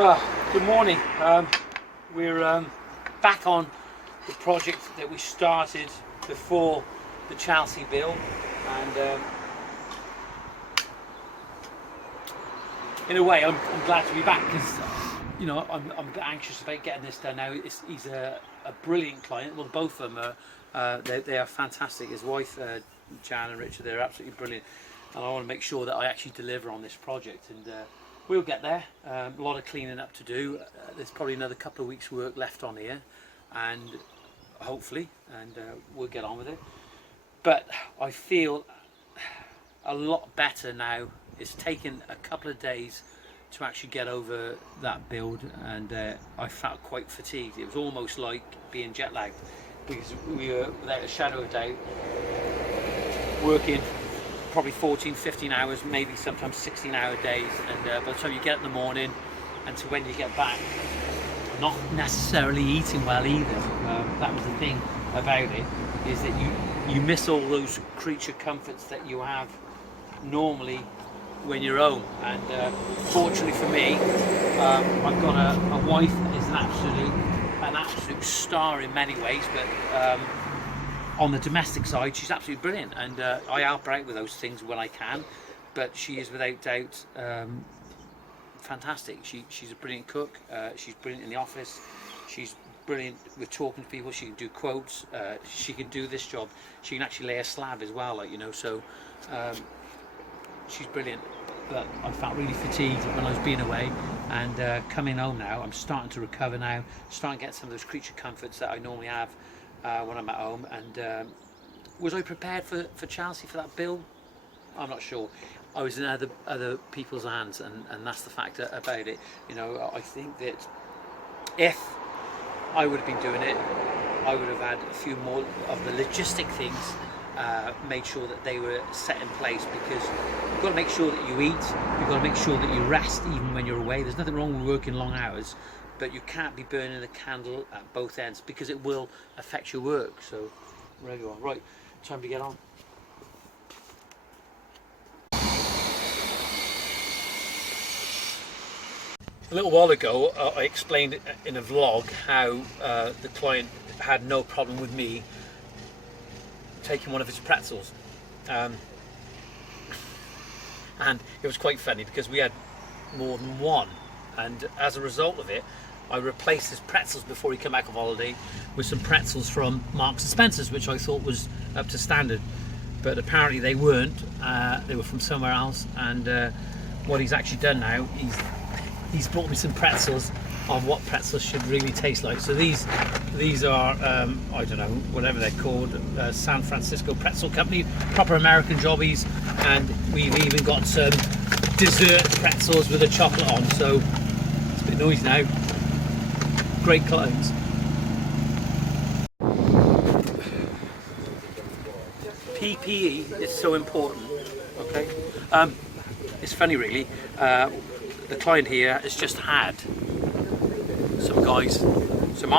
Well, good morning. We're back on the project that we started before the Chelsea bill, and in a way, I'm glad to be back because I'm a bit anxious about getting this done now. He's a brilliant client. Well, both of them are. They are fantastic. His wife, Jan and Richard, they're absolutely brilliant, and I want to make sure that I actually deliver on this project. And we'll get there. A lot of cleaning up to do. There's probably another couple of weeks' work left on here, and hopefully, we'll get on with it. But I feel a lot better now. It's taken a couple of days to actually get over that build, and I felt quite fatigued. It was almost like being jet lagged because we were, without a shadow of doubt, working probably 14-15 hours, maybe sometimes 16-hour days, and by the time you get in the morning and to when you get back, not necessarily eating well either. That was the thing about it, is that you miss all those creature comforts that you have normally when you're home. And fortunately for me, I've got a wife that is an absolute star in many ways, but on the domestic side, she's absolutely brilliant, and I help her out with those things when I can. But she is without doubt fantastic. She's a brilliant cook. She's brilliant in the office. She's brilliant with talking to people. She can do quotes. She can do this job. She can actually lay a slab as well, So she's brilliant. But I felt really fatigued when I was being away, and coming home now, I'm starting to recover now. Starting to get some of those creature comforts that I normally have when I'm at home. And was I prepared for Chelsea for that bill? I'm not sure. I was in other people's hands, and that's the fact about it. I think that if I would have been doing it, I would have had a few more of the logistic things made sure that they were set in place, because you've got to make sure that you eat, you've got to make sure that you rest even when you're away. There's nothing wrong with working long hours, but you can't be burning the candle at both ends, because it will affect your work. So wherever you are. Right, time to get on. A little while ago, I explained in a vlog how the client had no problem with me taking one of his pretzels, and it was quite funny because we had more than one, and as a result of it, I replaced his pretzels before he came back on holiday with some pretzels from Marks and Spencer's, which I thought was up to standard, but apparently they weren't. They were from somewhere else, and what he's actually done now, he's brought me some pretzels of what pretzels should really taste like. So these are I don't know, whatever they're called, San Francisco Pretzel Company, proper American jobbies, and we've even got some dessert pretzels with a chocolate on. So it's a bit noisy now. Great clients. PPE is so important. Okay, it's funny really. The client here has just had some guys, some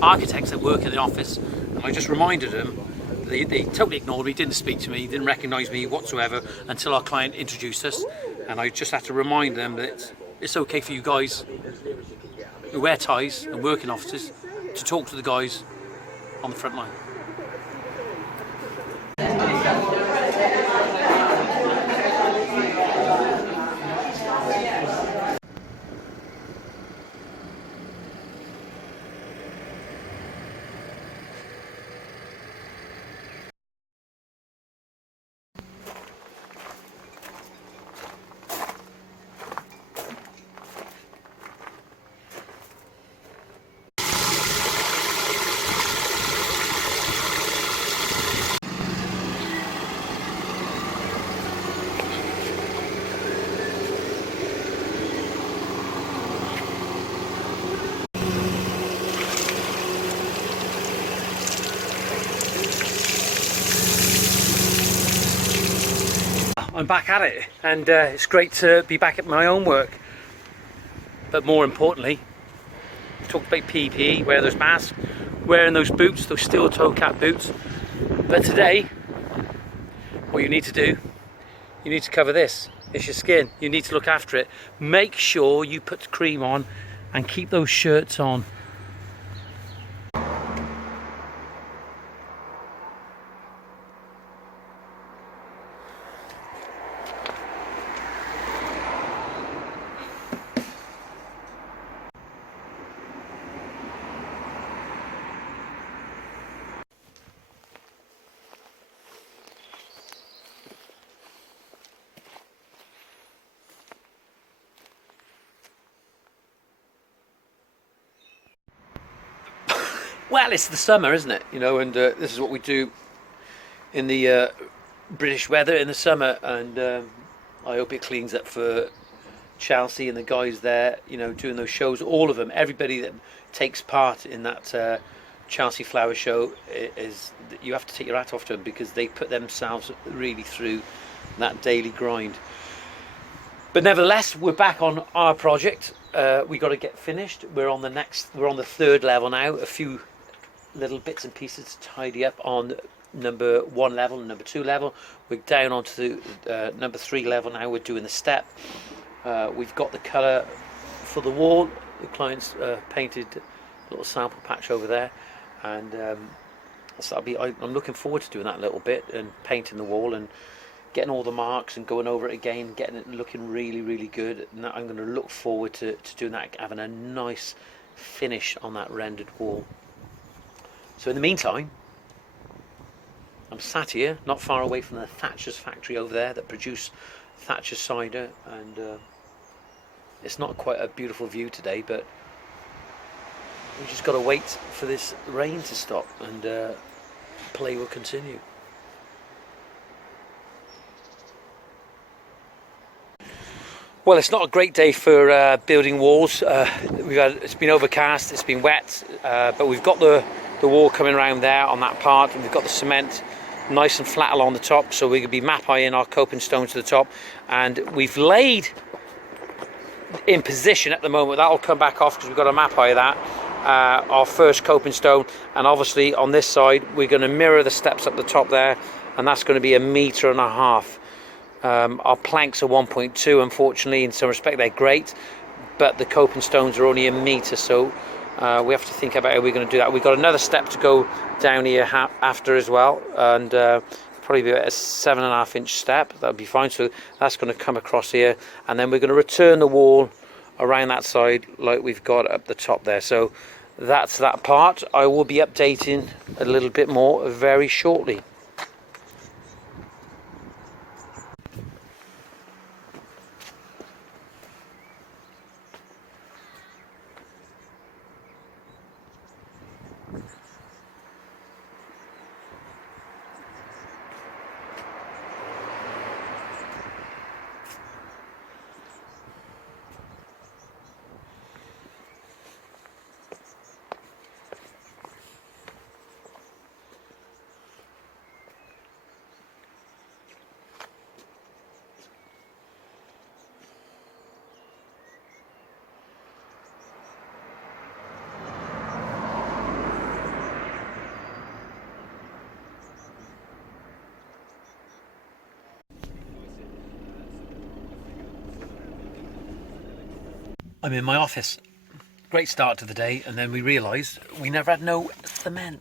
architects that work in the office, and I just reminded them. They totally ignored me, didn't speak to me, didn't recognise me whatsoever until our client introduced us, and I just had to remind them that it's okay for you guys who wear ties and work in offices to talk to the guys on the front line. I'm back at it, and it's great to be back at my own work. But more importantly, we talked about PPE, wear those masks, wearing those boots, those steel toe cap boots. But today, what you need to do, you need to cover this. It's your skin. You need to look after it. Make sure you put cream on and keep those shirts on. Well, it's the summer, isn't it? You know, and this is what we do in the British weather in the summer, and I hope it cleans up for Chelsea and the guys there, you know, doing those shows. All of them, everybody that takes part in that Chelsea Flower Show, is you have to take your hat off to them, because they put themselves really through that daily grind. But nevertheless, we're back on our project. We got to get finished. We're on the third level now. A few little bits and pieces to tidy up on number 1 level and number 2 level. We're down onto the number 3 level now. We're doing the step. We've got the colour for the wall. The client's painted a little sample patch over there, and so I'm looking forward to doing that a little bit and painting the wall and getting all the marks and going over it again, getting it looking really, really good. And I'm going to look forward to doing that, having a nice finish on that rendered wall. So in the meantime, I'm sat here, not far away from the Thatcher's factory over there that produce Thatcher cider, and it's not quite a beautiful view today, but we just got to wait for this rain to stop, and play will continue. Well, it's not a great day for building walls. It's been overcast, it's been wet, but we've got the wall coming around there on that part, and we've got the cement nice and flat along the top, so we're going to be map-eyeing our coping stone to the top, and we've laid in position at the moment. That'll come back off because we've got to map-eye that, our first coping stone, and obviously on this side we're going to mirror the steps up the top there, and that's going to be 1.5 meters. Our planks are 1.2. Unfortunately, in some respect they're great, but the coping stones are only 1 meter, so we have to think about how we're going to do that. We've got another step to go down here after as well, and probably be a 7.5 inch step. That'll be fine. So that's going to come across here, and then we're going to return the wall around that side like we've got up the top there. So that's that part. I will be updating a little bit more very shortly. I'm in my office. Great start to the day, and then we realised we never had no cement.